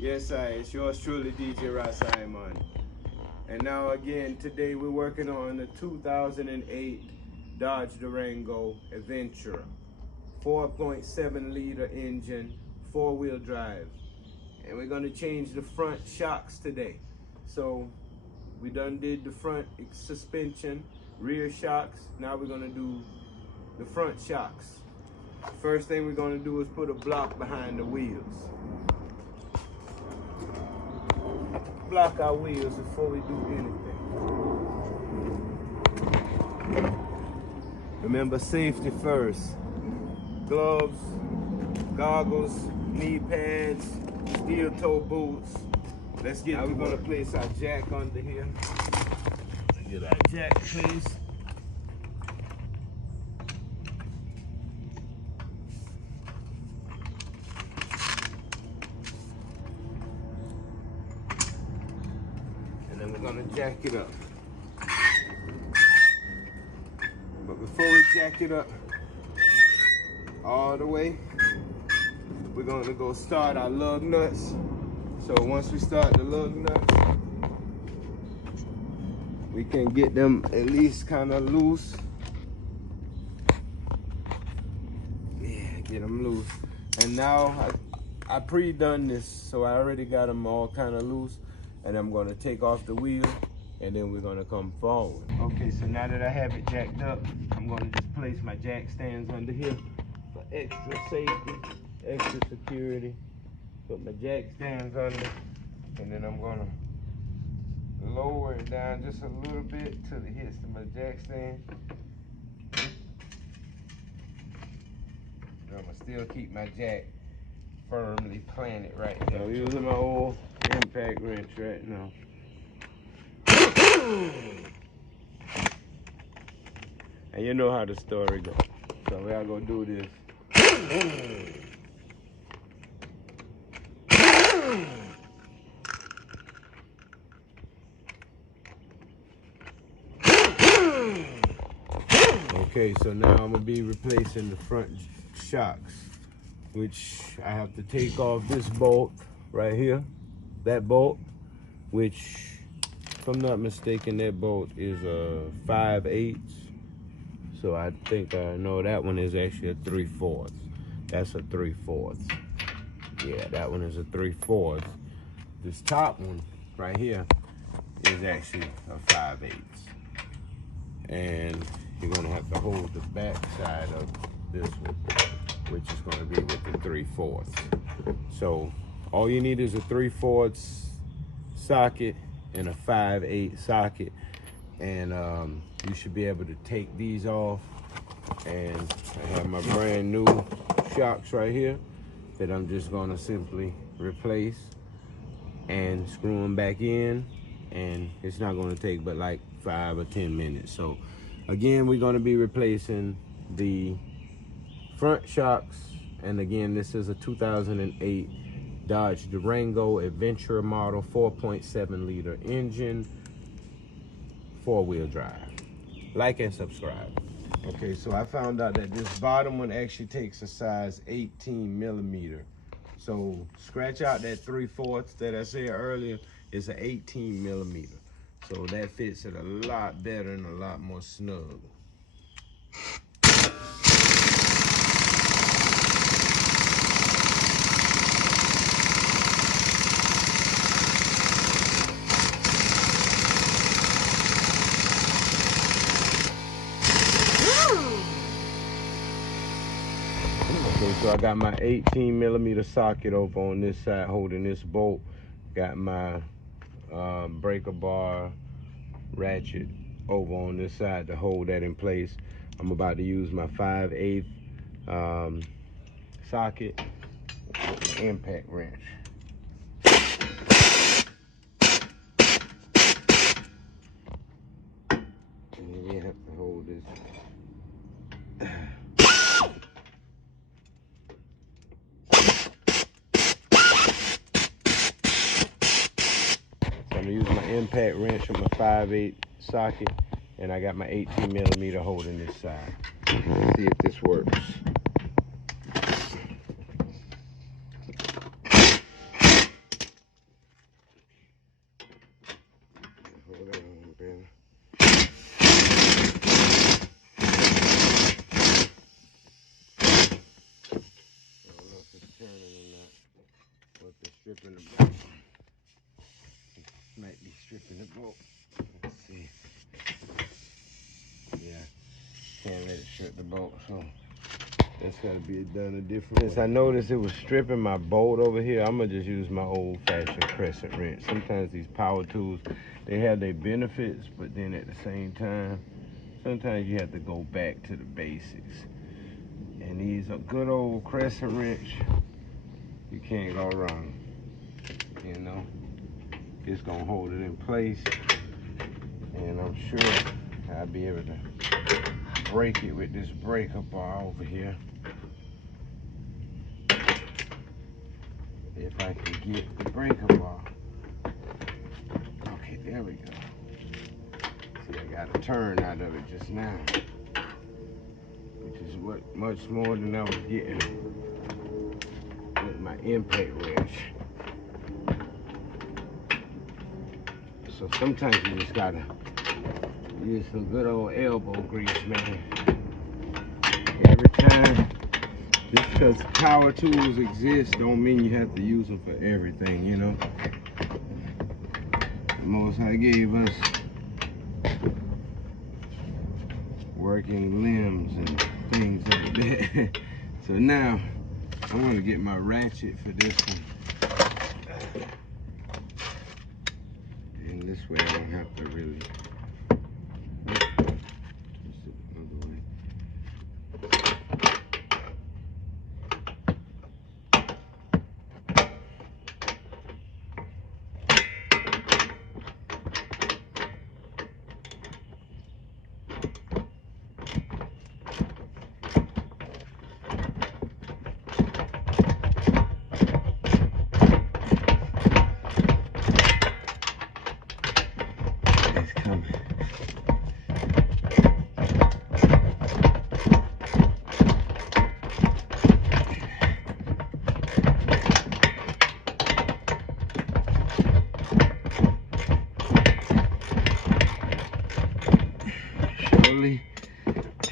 Yes, it's yours truly, DJ Ras Simon. And now again, today we're working on the 2008 Dodge Durango Adventure. 4.7 liter engine, 4-wheel drive. And we're gonna change the front shocks today. So we done did the front suspension, rear shocks. Now we're gonna do the front shocks. First thing we're gonna do is put a block behind the wheels. Block our wheels before we do anything. Remember, safety first. Gloves, goggles, knee pads, steel toe boots. Let's get. Now we're gonna place our jack under here. Get our jack placed. And then we're gonna jack it up. But before we jack it up all the way, we're gonna go start our lug nuts. So once we start the lug nuts, we can get them at least kind of loose. Yeah, get them loose. And now I pre-done this, so I already got them all kind of loose. And I'm gonna take off the wheel, and then we're gonna come forward. Okay, so now that I have it jacked up, I'm gonna just place my jack stands under here for extra safety, extra security. Put my jack stands under, and then I'm gonna lower it down just a little bit till it hits my jack stand. And I'm gonna still keep my jack firmly planted right there. I'm using my old impact wrench right now. And you know how the story goes. So we are gonna do this. Okay, so now I'm gonna be replacing the front shocks, which I have to take off this bolt right here, that bolt, which, if I'm not mistaken, that bolt is a 5/8. So I think I know that one is actually a 3/4. That's a 3/4. Yeah, that one is a 3/4. This top one right here is actually a 5/8. And you're gonna have to hold the back side of this one, which is gonna be with the 3/4. So all you need is a 3/4 socket and a 5/8 socket, and you should be able to take these off. And I have my brand new shocks right here that I'm just gonna simply replace and screw them back in, and it's not gonna take but like 5 or 10 minutes. So again, we're gonna be replacing the front shocks, and again, this is a 2008 Dodge Durango Adventure model, 4.7 liter engine, 4-wheel drive. Like and subscribe. Okay, so I found out that this bottom one actually takes a size 18 millimeter. So scratch out that 3/4 that I said earlier. It's an 18 millimeter. So that fits it a lot better and a lot more snug. Okay, so I got my 18 millimeter socket over on this side holding this bolt. Got my breaker bar ratchet over on this side to hold that in place. I'm about to use my 5/8 socket with an impact wrench. And then you have to hold this. So I'm gonna use my impact wrench with my 5/8 socket, and I got my 18 millimeter holding this side. Let's see if this works. stripping the bolt. Might be stripping the bolt. Let's see. Yeah, can't let it strip the bolt, so that's gotta be done a different way. Since I noticed it was stripping my bolt over here, I'm gonna just use my old-fashioned crescent wrench. Sometimes these power tools, they have their benefits, but then at the same time, sometimes you have to go back to the basics. And these are good old crescent wrench. You can't go wrong, you know. It's gonna hold it in place, and I'm sure I'll be able to break it with this breaker bar over here. If I can get the breaker bar. Okay, there we go. See, I got a turn out of it just now, which is much more than I was getting with my impact wrench. So sometimes you just gotta use some good old elbow grease, man. Every time, just because power tools exist don't mean you have to use them for everything, you know. The Most High gave us working limbs and things like that. So now, I want to get my ratchet for this one. And this way I don't have to really twist it the other way.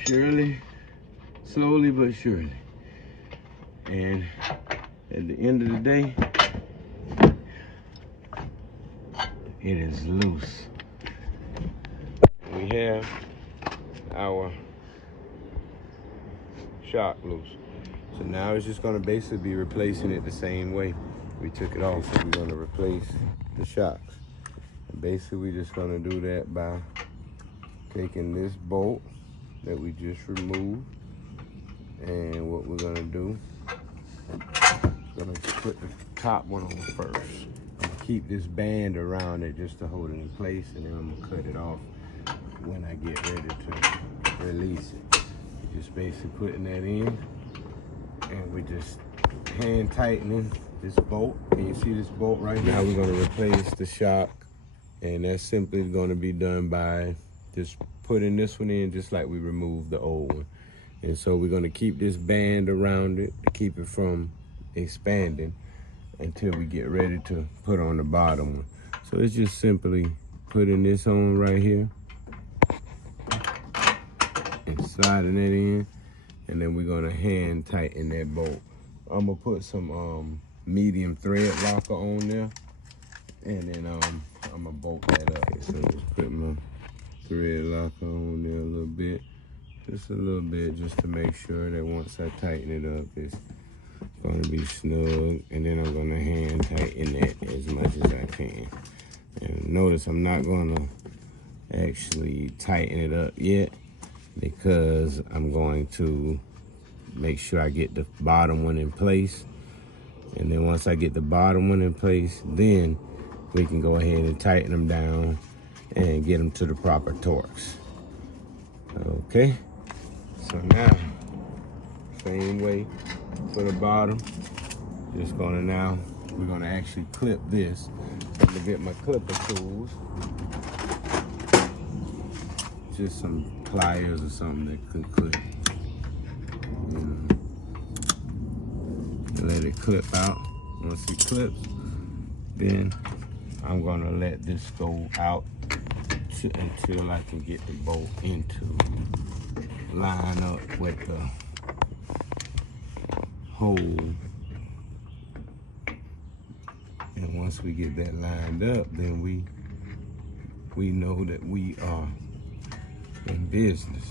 Surely, slowly but surely. And at the end of the day, it is loose. We have our shock loose. So now it's just gonna basically be replacing it the same way we took it off. So we're gonna replace the shocks. And basically we're just gonna do that by taking this bolt that we just removed, and what we're gonna do, we're gonna put the top one on first. I'm gonna keep this band around it just to hold it in place, and then I'm gonna cut it off when I get ready to release it. Just basically putting that in, and we're just hand tightening this bolt. Can you see this bolt right now? Now we're gonna replace the shock, and that's simply gonna be done by just putting this one in just like we removed the old one. And so we're gonna keep this band around it to keep it from expanding until we get ready to put on the bottom one. So it's just simply putting this on right here and sliding it in, and then we're gonna hand tighten that bolt. I'm gonna put some medium thread locker on there, and then I'm gonna bolt that up. So just put my thread locker on there a little bit, just a little bit, just to make sure that once I tighten it up, it's gonna be snug. And then I'm gonna hand tighten that as much as I can. And notice I'm not gonna actually tighten it up yet, because I'm going to make sure I get the bottom one in place. And then once I get the bottom one in place, then we can go ahead and tighten them down and get them to the proper torques. Okay, so now, same way for the bottom. Just gonna now, we're gonna actually clip this. I'm gonna get my clipper tools. Just some pliers or something that can clip. You know, and let it clip out. Once it clips, then I'm gonna let this go out until I can get the bolt into line up with the hole And once we get that lined up, then we know that we are in business.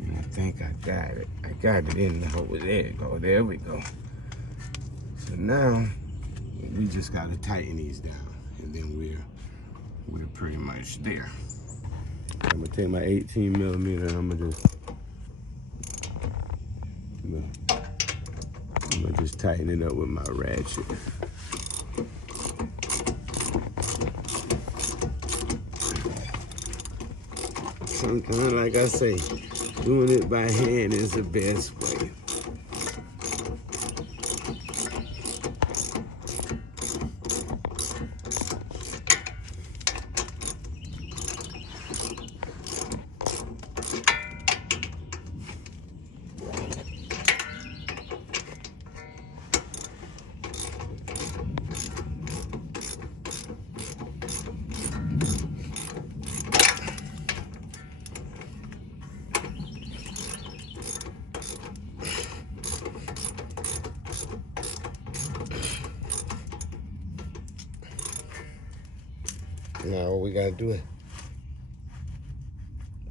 And I think I got it. I got it in the hole. There you go. There we go. So now we just gotta tighten these down, and then we're pretty much there. I'm gonna take my 18 millimeter and I'm gonna just tighten it up with my ratchet. Sometimes, like I say, doing it by hand is the best way. Now all we gotta do is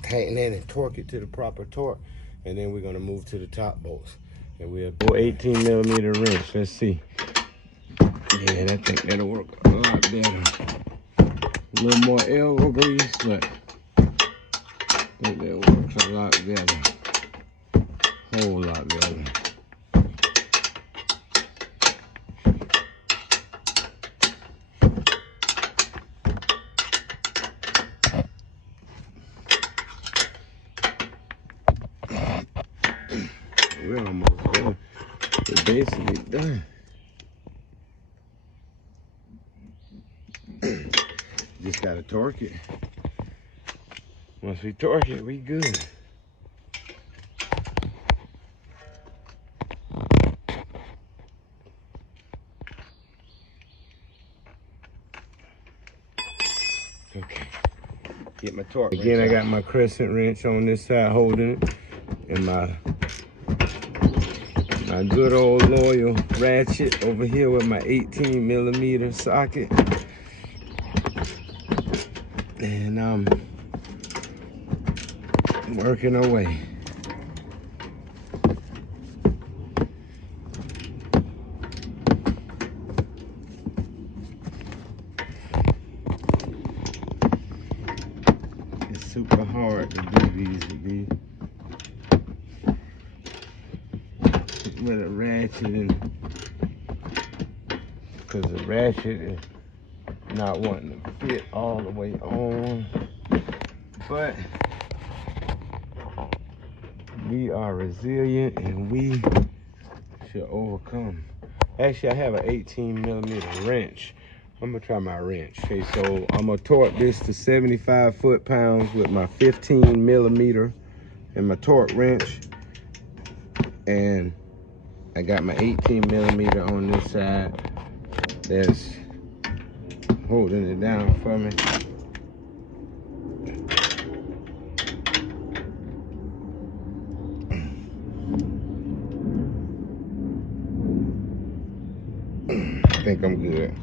tighten that and torque it to the proper torque, and then we're gonna move to the top bolts. And we'll go 18 millimeter wrench. Let's see. Yeah, I think that'll work a lot better. A little more elbow grease, but I think that works a lot better. Whole lot better. We're almost done. We're basically done. Just gotta torque it. Once we torque it, we good. Okay. Get my torque. Again, I got my crescent wrench on this side holding it, and my good old loyal ratchet over here with my 18 millimeter socket. And I'm working away. It's super hard to do these with a ratchet, and because the ratchet is not wanting to fit all the way on, but we are resilient and we should overcome. Actually, I have an 18 millimeter wrench. I'm gonna try my wrench. Okay, so I'm gonna torque this to 75 foot-pounds with my 15 millimeter and my torque wrench, and I got my 18 millimeter on this side that's holding it down for me. I think I'm good.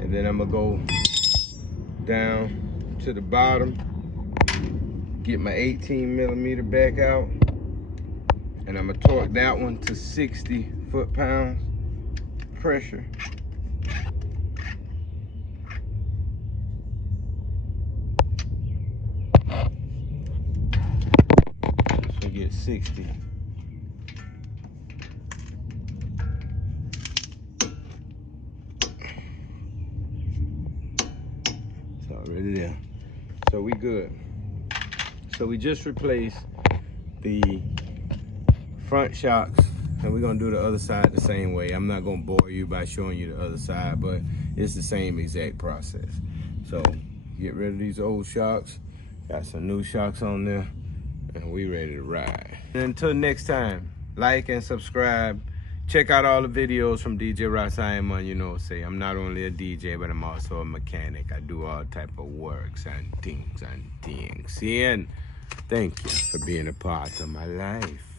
And then I'm gonna go down to the bottom, get my 18 millimeter back out, and I'm gonna torque that one to 60 foot-pounds pressure. So get 60. It's already there. So we good. So we just replaced the front shocks, and we're gonna do the other side the same way. I'm not gonna bore you by showing you the other side, but it's the same exact process. So get rid of these old shocks, got some new shocks on there, and we ready to ride. And until next time, like and subscribe. Check out all the videos from DJ Ross Ironman. You know, say I'm not only a DJ, but I'm also a mechanic. I do all type of works and things and things. And thank you for being a part of my life.